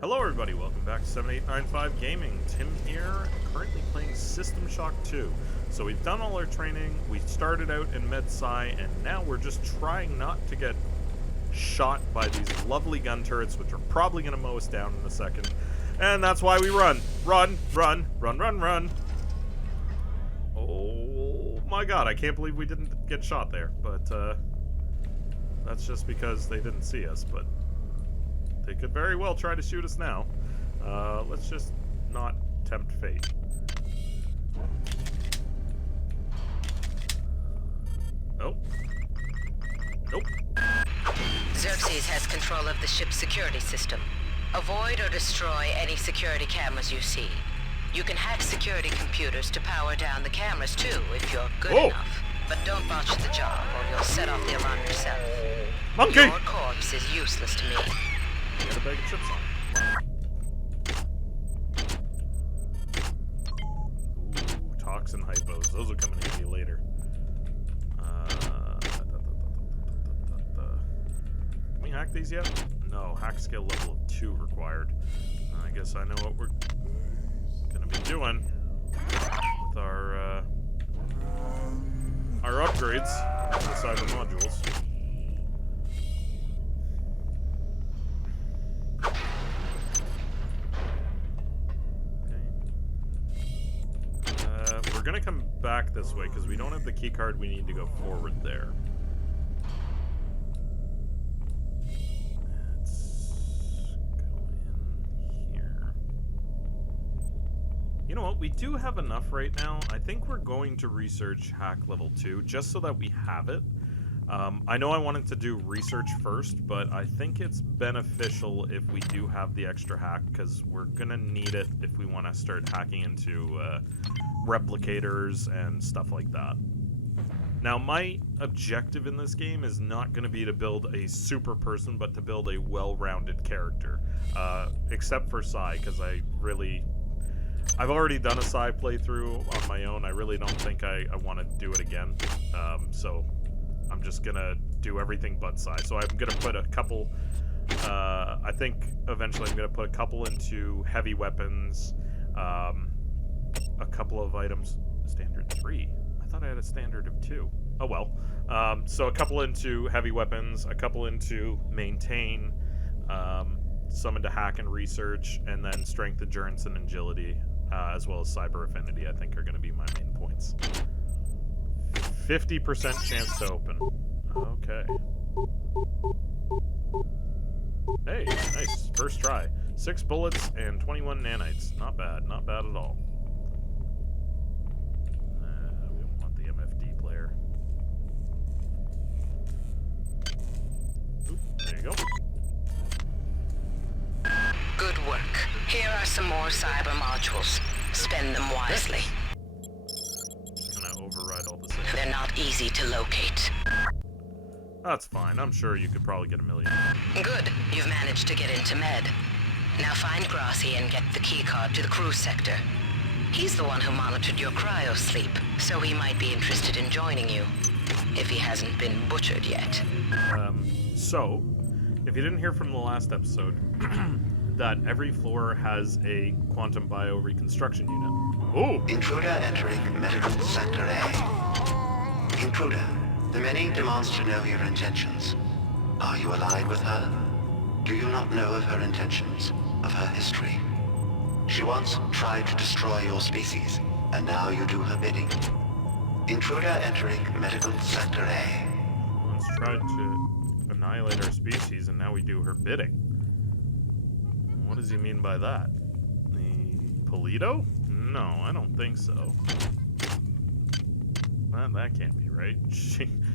Hello everybody, welcome back to 7895 Gaming. Tim here, currently playing System Shock 2. So we've done all our training, we started out in Med-Sci, and now we're just trying not to get shot by these lovely gun turrets, which are probably going to mow us down in a second. And that's why we run. Run, run, run, run, run. Oh my god, I can't believe we didn't get shot there, but that's just because they didn't see us, but they could very well try to shoot us now. Let's just not tempt fate. Oh. Nope. Xerxes has control of the ship's security system. Avoid or destroy any security cameras you see. You can hack security computers to power down the cameras too, if you're good enough. But don't botch the job, or you'll set off the alarm yourself. Monkey! Your corpse is useless to me. Get a bag of chips on. Ooh, toxin hypos. Those will come in handy later. Can we hack these yet? No, hack skill level of 2 required. I guess I know what we're gonna be doing with our upgrades to the cyber modules. We're gonna come back this way because we don't have the key card. We need to go forward there. Let's go in here. You know what? We do have enough right now. I think we're going to research hack level 2 just so that we have it. I know I wanted to do research first, but I think it's beneficial if we do have the extra hack because we're gonna need it if we want to start hacking into replicators and stuff like that. Now, my objective in this game is not going to be to build a super person, but to build a well-rounded character. Except for Psy, because I've already done a Psy playthrough on my own. I really don't think I want to do it again. So I'm just going to do everything but Psy. So I'm going to put a couple... I think eventually I'm going to put a couple into heavy weapons. A couple of items. Standard 3. I thought I had a standard of 2. Oh well. So a couple into heavy weapons, a couple into maintain, some into hack and research, and then strength, endurance, and agility, as well as cyber affinity, I think are going to be my main points. 50% chance to open. Okay. Hey, nice. First try. 6 bullets and 21 nanites. Not bad. Not bad at all. We don't want the MFD player. Oop, there you go. Good work. Here are some more cyber modules. Spend them wisely. Just gonna override all this. They're not easy to locate. That's fine. I'm sure you could probably get a million. Good. You've managed to get into Med. Now find Grassi and get the keycard to the cruise sector. He's the one who monitored your cryo sleep, so he might be interested in joining you, if he hasn't been butchered yet. So, if you didn't hear from the last episode, that every floor has a quantum bio reconstruction unit. Oh! Intruder entering medical sector A. Intruder, the many demands to know your intentions. Are you allied with her? Do you not know of her intentions, of her history? She once tried to destroy your species, and now you do her bidding. Intruder entering medical sector A. Once tried to annihilate our species, and now we do her bidding. What does he mean by that? The Polito? No, I don't think so. That can't be right.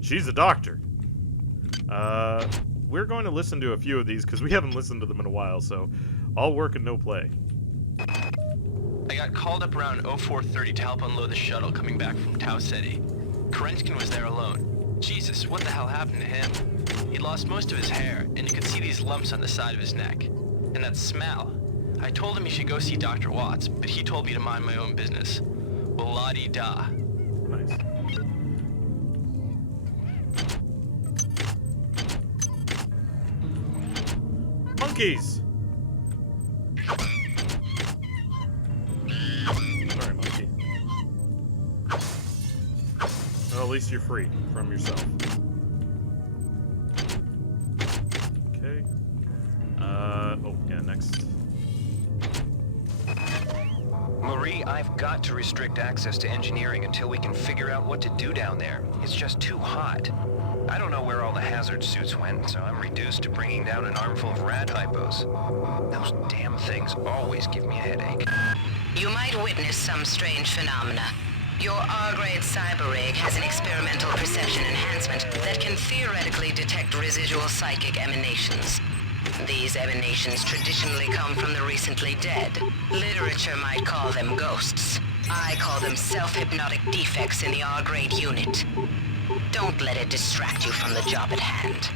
She's a doctor. We're going to listen to a few of these because we haven't listened to them in a while, so all work and no play. I got called up around 0430 to help unload the shuttle coming back from Tau Ceti. Kerenskin was there alone. Jesus, what the hell happened to him? He'd lost most of his hair, and you could see these lumps on the side of his neck. And that smell. I told him he should go see Dr. Watts, but he told me to mind my own business. Well, la-di-da. Nice. monkeys! least you're free from yourself. Okay. Oh, yeah, next. Marie, I've got to restrict access to engineering until we can figure out what to do down there. It's just too hot. I don't know where all the hazard suits went, so I'm reduced to bringing down an armful of rad hypos. Those damn things always give me a headache. You might witness some strange phenomena. Your R-grade cyber rig has an experimental perception enhancement that can theoretically detect residual psychic emanations. These emanations traditionally come from the recently dead. Literature might call them ghosts. I call them self-hypnotic defects in the R-grade unit. Don't let it distract you from the job at hand.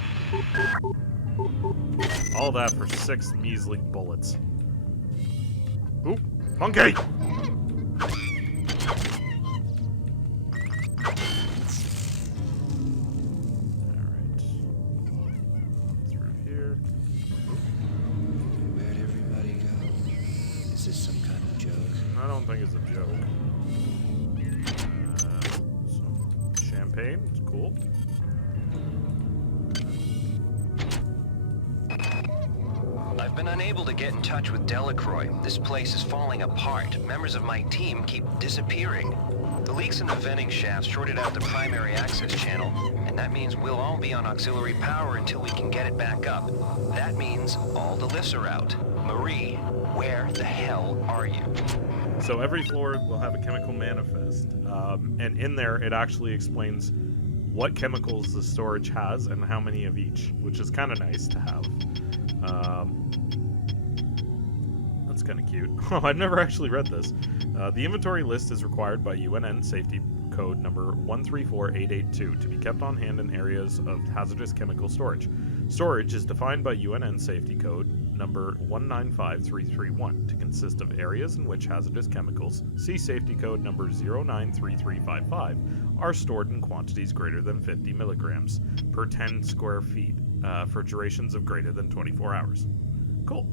All that for 6 measly bullets. Oop, monkey! Alright. Through here. Where'd everybody go? Is this some kind of joke? I don't think it's a joke. Some champagne, it's cool. I've been unable to get in touch with Delacroix. This place is falling apart. Members of my team keep disappearing. The leaks in the venting shaft shorted out the primary access channel, and that means we'll all be on auxiliary power until we can get it back up. That means all the lifts are out. Marie, where the hell are you? So every floor will have a chemical manifest, and in there it actually explains what chemicals the storage has and how many of each, which is kind of nice to have. That's kind of cute. Oh, I've never actually read this. The inventory list is required by UNN Safety Code number 134882 to be kept on hand in areas of hazardous chemical storage. Storage is defined by UNN Safety Code number 195331 to consist of areas in which hazardous chemicals, see Safety Code number 093355, are stored in quantities greater than 50 milligrams per 10 square feet for durations of greater than 24 hours. Cool.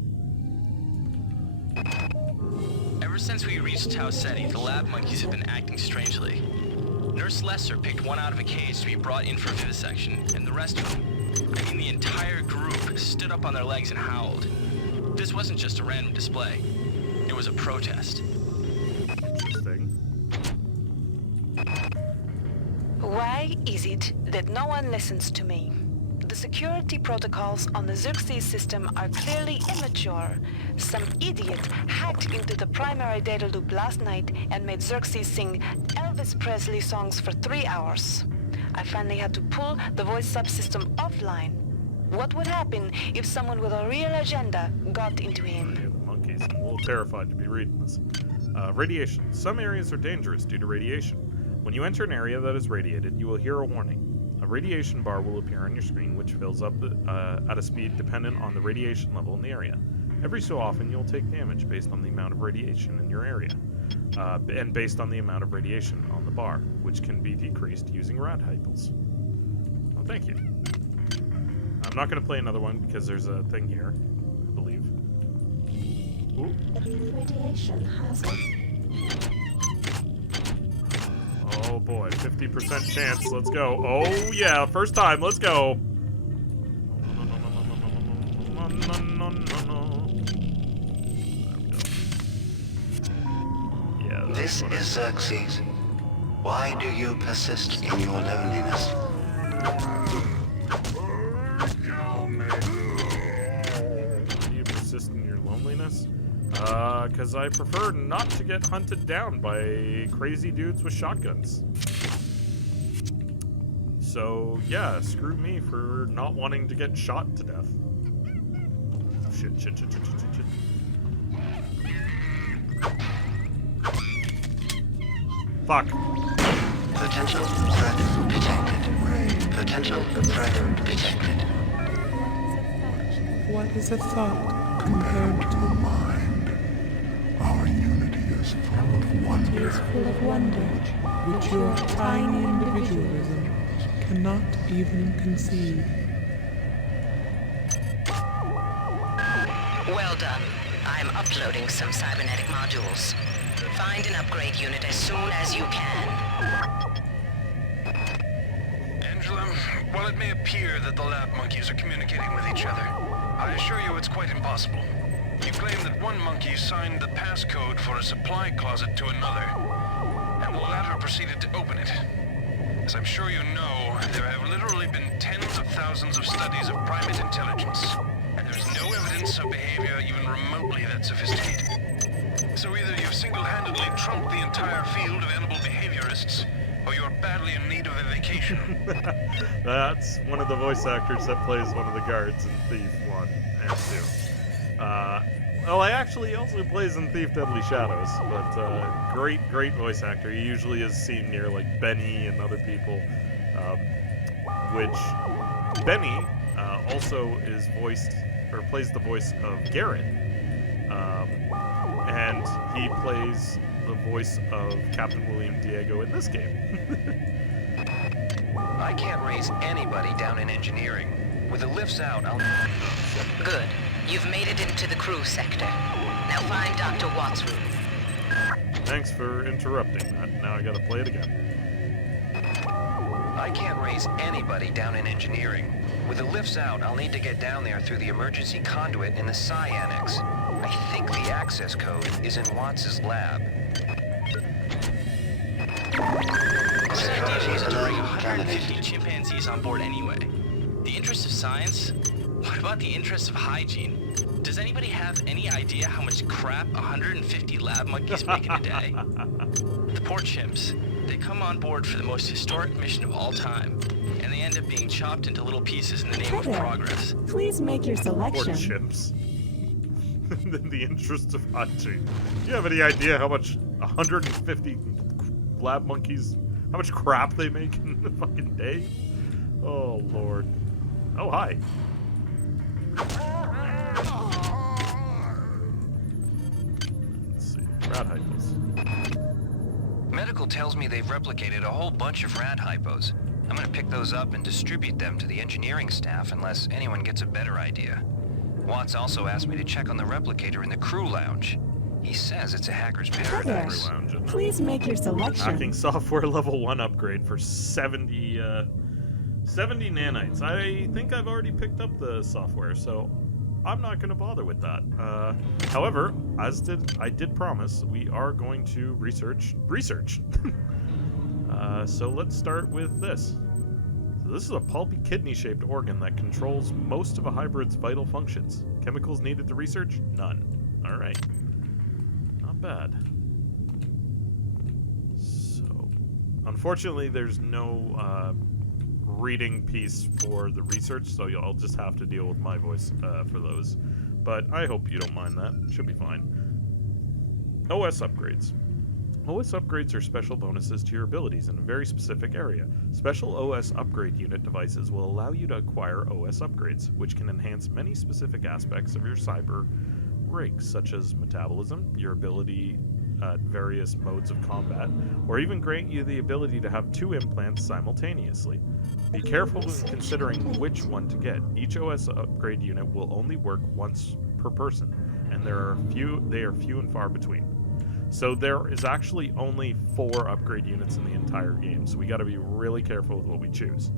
Ever since we reached Tau Ceti, the lab monkeys have been acting strangely. Nurse Lesser picked one out of a cage to be brought in for vivisection, and the rest of them, I mean the entire group, stood up on their legs and howled. This wasn't just a random display. It was a protest. Interesting. Why is it that no one listens to me? The security protocols on the Xerxes system are clearly immature. Some idiot hacked into the primary data loop last night and made Xerxes sing Elvis Presley songs for 3 hours. I finally had to pull the voice subsystem offline. What would happen if someone with a real agenda got into him? Yeah, the monkeys. I'm a little terrified to be reading this. Radiation. Some areas are dangerous due to radiation. When you enter an area that is radiated, you will hear a warning. A radiation bar will appear on your screen, which fills up at a speed dependent on the radiation level in the area. Every so often, you'll take damage based on the amount of radiation in your area, and based on the amount of radiation on the bar, which can be decreased using rad hypels. Oh, thank you. I'm not going to play another one because there's a thing here, I believe. Ooh. Radiation hazard. Oh boy, 50% chance. Let's go. Oh yeah, first time. Let's go. Yeah. This is Xerxes. Why do you persist in your loneliness? Do you persist in your loneliness? Because I prefer not to get hunted down by crazy dudes with shotguns. So, yeah, screw me for not wanting to get shot to death. Shit. Fuck. Potential threat detected. Potential threat detected. What is a thought compared to mind? Our unity is full of wonder. It is full of wonder, which your tiny individualism cannot even conceive. Well done. I'm uploading some cybernetic modules. Find an upgrade unit as soon as you can. Angela, while it may appear that the lab monkeys are communicating with each other, I assure you it's quite impossible. You claim that one monkey signed the passcode for a supply closet to another, and the latter proceeded to open it. As I'm sure you know, there have literally been tens of thousands of studies of primate intelligence, and there's no evidence of behavior even remotely that sophisticated. So either you've single-handedly trumped the entire field of animal behaviorists, or you're badly in need of a vacation. That's one of the voice actors that plays one of the guards in Thief 1 and 2. Well, I actually also plays in Thief Deadly Shadows, but great voice actor. He usually is seen near like Benny and other people, which Benny also is voiced, or plays the voice of Garrett, and he plays the voice of Captain William Diego in this game. I can't raise anybody down in engineering. With the lifts out, I'll... Good. You've made it into the crew sector. Now find Dr. Watt's room. Thanks for interrupting that. Now I gotta play it again. I can't raise anybody down in engineering. With the lifts out, I'll need to get down there through the emergency conduit in the Psi Annex. I think the access code is in Watts' lab. Whose idea was to bring 150 chimpanzees on board anyway? The interest of science? What about the interest of hygiene? Does anybody have any idea how much crap 150 lab monkeys make in a day? The poor chimps. They come on board for the most historic mission of all time, and they end up being chopped into little pieces in the name of progress. Please make your Poor selection. chimps. In the interest of hygiene. Do you have any idea how much 150 lab monkeys, how much crap they make in the fucking day? Oh, Lord. Oh, hi. Let's see. Rat hypos. Medical tells me they've replicated a whole bunch of rad hypos. I'm gonna pick those up and distribute them to the engineering staff unless anyone gets a better idea. Watts also asked me to check on the replicator in the crew lounge. He says it's a hacker's paradise. Lounge and Please make your selection. hacking software level 1 upgrade for 70 nanites. I think I've already picked up the software, so I'm not going to bother with that. However, I did promise, we are going to research. So let's start with this. So this is a pulpy kidney-shaped organ that controls most of a hybrid's vital functions. Chemicals needed to research? None. All right. Not bad. So, unfortunately, there's no reading piece for the research, so I'll just have to deal with my voice for those. But I hope you don't mind that. It should be fine. OS upgrades. OS upgrades are special bonuses to your abilities in a very specific area. Special OS upgrade unit devices will allow you to acquire OS upgrades, which can enhance many specific aspects of your cyber rigs, such as metabolism, your ability at various modes of combat, or even grant you the ability to have 2 implants simultaneously. Be careful when considering which one to get. Each OS upgrade unit will only work once per person, and they are few and far between. So there is actually only 4 upgrade units in the entire game, so we got to be really careful with what we choose.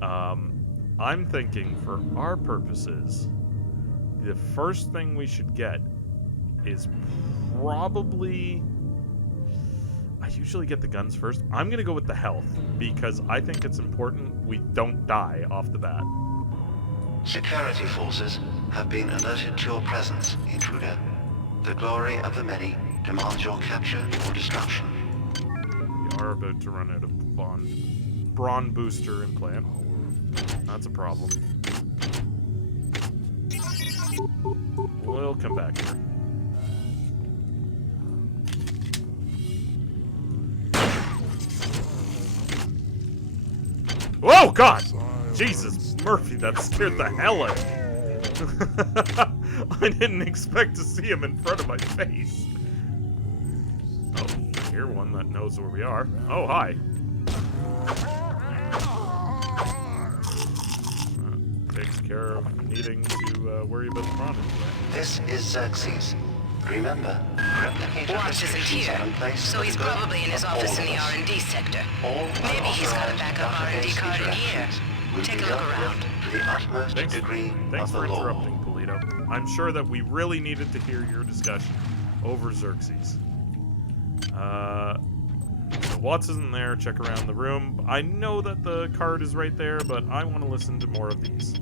I'm thinking, for our purposes, the first thing we should get is probably... I usually get the guns first. I'm going to go with the health, because I think it's important we don't die off the bat. Security forces have been alerted to your presence, intruder. The glory of the many demands your capture or destruction. We are about to run out of brawn booster implant. That's a problem. We'll come back here. Oh, God! Jesus, Murphy, that scared the hell out of me. I didn't expect to see him in front of my face. Oh, I hear one that knows where we are. Oh, hi. Takes care of needing to worry about the problem. This is Xerxes, Remember, replicator Watch isn't restrictions here, are in place so for he's the good probably in his of office all in the of us. R&D sector. All Maybe he's got a unauthorized backup R&D database card in here. interactions will Take be a look dealt with around. to the utmost Thanks degree for of the law. interrupting, Polito. I'm sure that we really needed to hear your discussion over Xerxes. So Watts isn't there. Check around the room. I know that the card is right there, but I want to listen to more of these.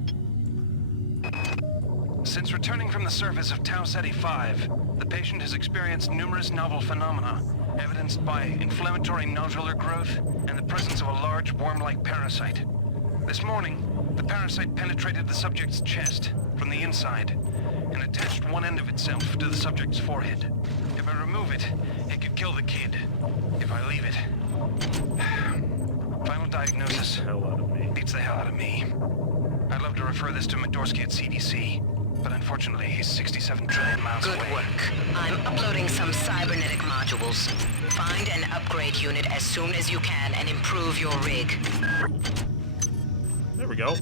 Since returning from the surface of Tau Ceti 5, the patient has experienced numerous novel phenomena, evidenced by inflammatory nodular growth and the presence of a large worm-like parasite. This morning, the parasite penetrated the subject's chest from the inside and attached one end of itself to the subject's forehead. If I remove it, it could kill the kid. If I leave it... Final diagnosis. Hell out of me. Beats the hell out of me. I'd love to refer this to Medorsky at CDC, but unfortunately he's 67 trillion miles Good away. work. I'm uploading some cybernetic modules. Find an upgrade unit as soon as you can and improve your rig. There we go.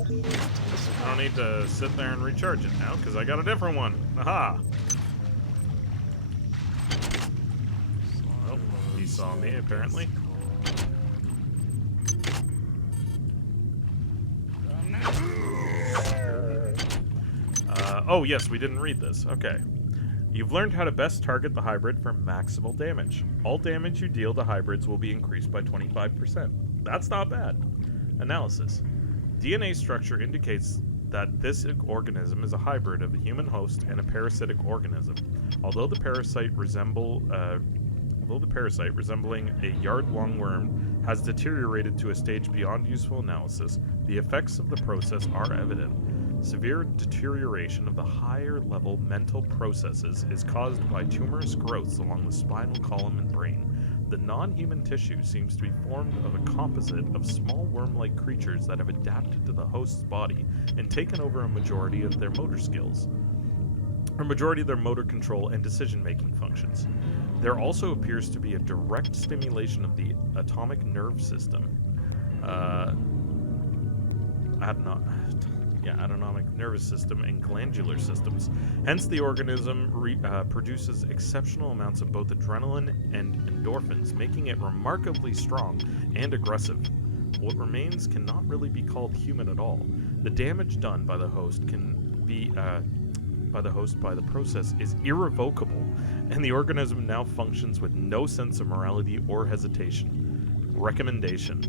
I don't need to sit there and recharge it now, because I got a different one. Aha! Oh, he saw me, apparently. Oh, yes, we didn't read this. Okay. You've learned how to best target the hybrid for maximal damage. All damage you deal to hybrids will be increased by 25%. That's not bad. Analysis. DNA structure indicates that this organism is a hybrid of a human host and a parasitic organism. Although the parasite resembling a yard-long worm has deteriorated to a stage beyond useful analysis, the effects of the process are evident. Severe deterioration of the higher-level mental processes is caused by tumorous growths along the spinal column and brain. The non-human tissue seems to be formed of a composite of small worm-like creatures that have adapted to the host's body and taken over a majority of their motor skills, or majority of their motor control and decision-making functions. There also appears to be a direct stimulation of the atomic nerve system. Autonomic nervous system and glandular systems. Hence, the organism produces exceptional amounts of both adrenaline and endorphins, making it remarkably strong and aggressive. What remains cannot really be called human at all. The damage done by the host by the process is irrevocable, and the organism now functions with no sense of morality or hesitation. Recommendation.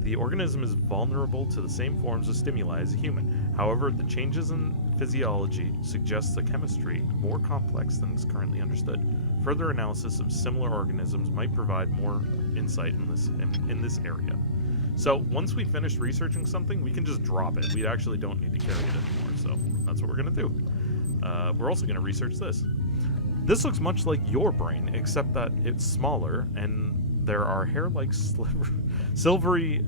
The organism is vulnerable to the same forms of stimuli as a human. However, the changes in physiology suggest the chemistry more complex than is currently understood. Further analysis of similar organisms might provide more insight in this area. So once we finish researching something, we can just drop it. We actually don't need to carry it anymore. So that's what we're gonna do. We're also gonna research this. This looks much like your brain, except that it's smaller and there are hair-like silvery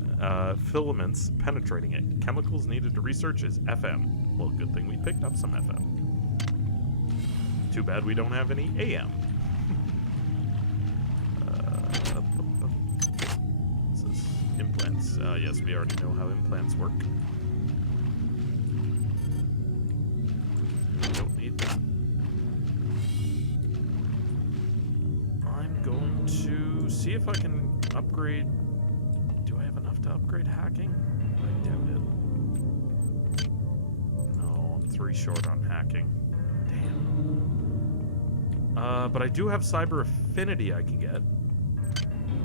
filaments penetrating it. Chemicals needed to research is FM. Well, good thing we picked up some FM. Too bad we don't have any AM. What's this? Implants. Yes, we already know how implants work. We don't need that. I'm going to see if I can upgrade. Do I have enough to upgrade hacking? I doubt it. No, I'm 3 short on hacking. Damn. But I do have cyber affinity I can get,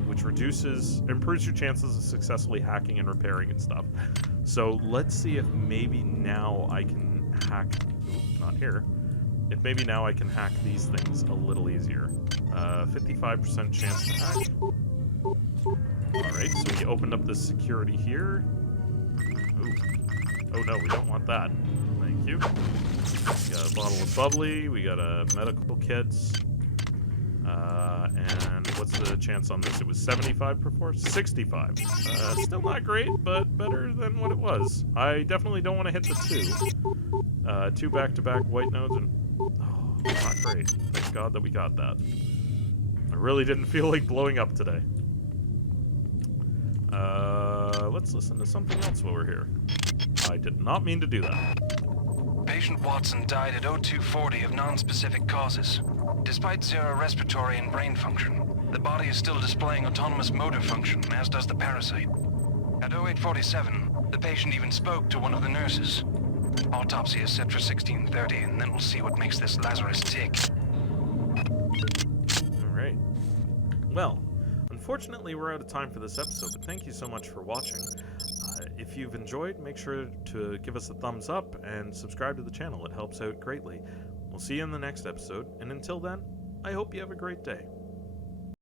which improves your chances of successfully hacking and repairing and stuff. So let's see if maybe now I can hack. Ooh, not here. If maybe now I can hack these things a little easier. 55% chance to hack. Alright, so we opened up this security here. Ooh. Oh no, we don't want that. Thank you. We got a bottle of bubbly, we got a medical kit. And what's the chance on this? It was 75 per force? 65. Still not great, but better than what it was. I definitely don't want to hit the 2. 2 back-to-back white nodes and... Oh, not great. Thank God that we got that. I really didn't feel like blowing up today. Let's listen to something else while we're here. I did not mean to do that. Patient Watson died at 0240 of non-specific causes. Despite zero respiratory and brain function, the body is still displaying autonomous motor function, as does the parasite. At 0847, the patient even spoke to one of the nurses. Autopsy is set for 1630, and then we'll see what makes this Lazarus tick. Alright. Well, unfortunately we're out of time for this episode, but thank you so much for watching. If you've enjoyed, make sure to give us a thumbs up and subscribe to the channel. It helps out greatly. We'll see you in the next episode, and until then, I hope you have a great day.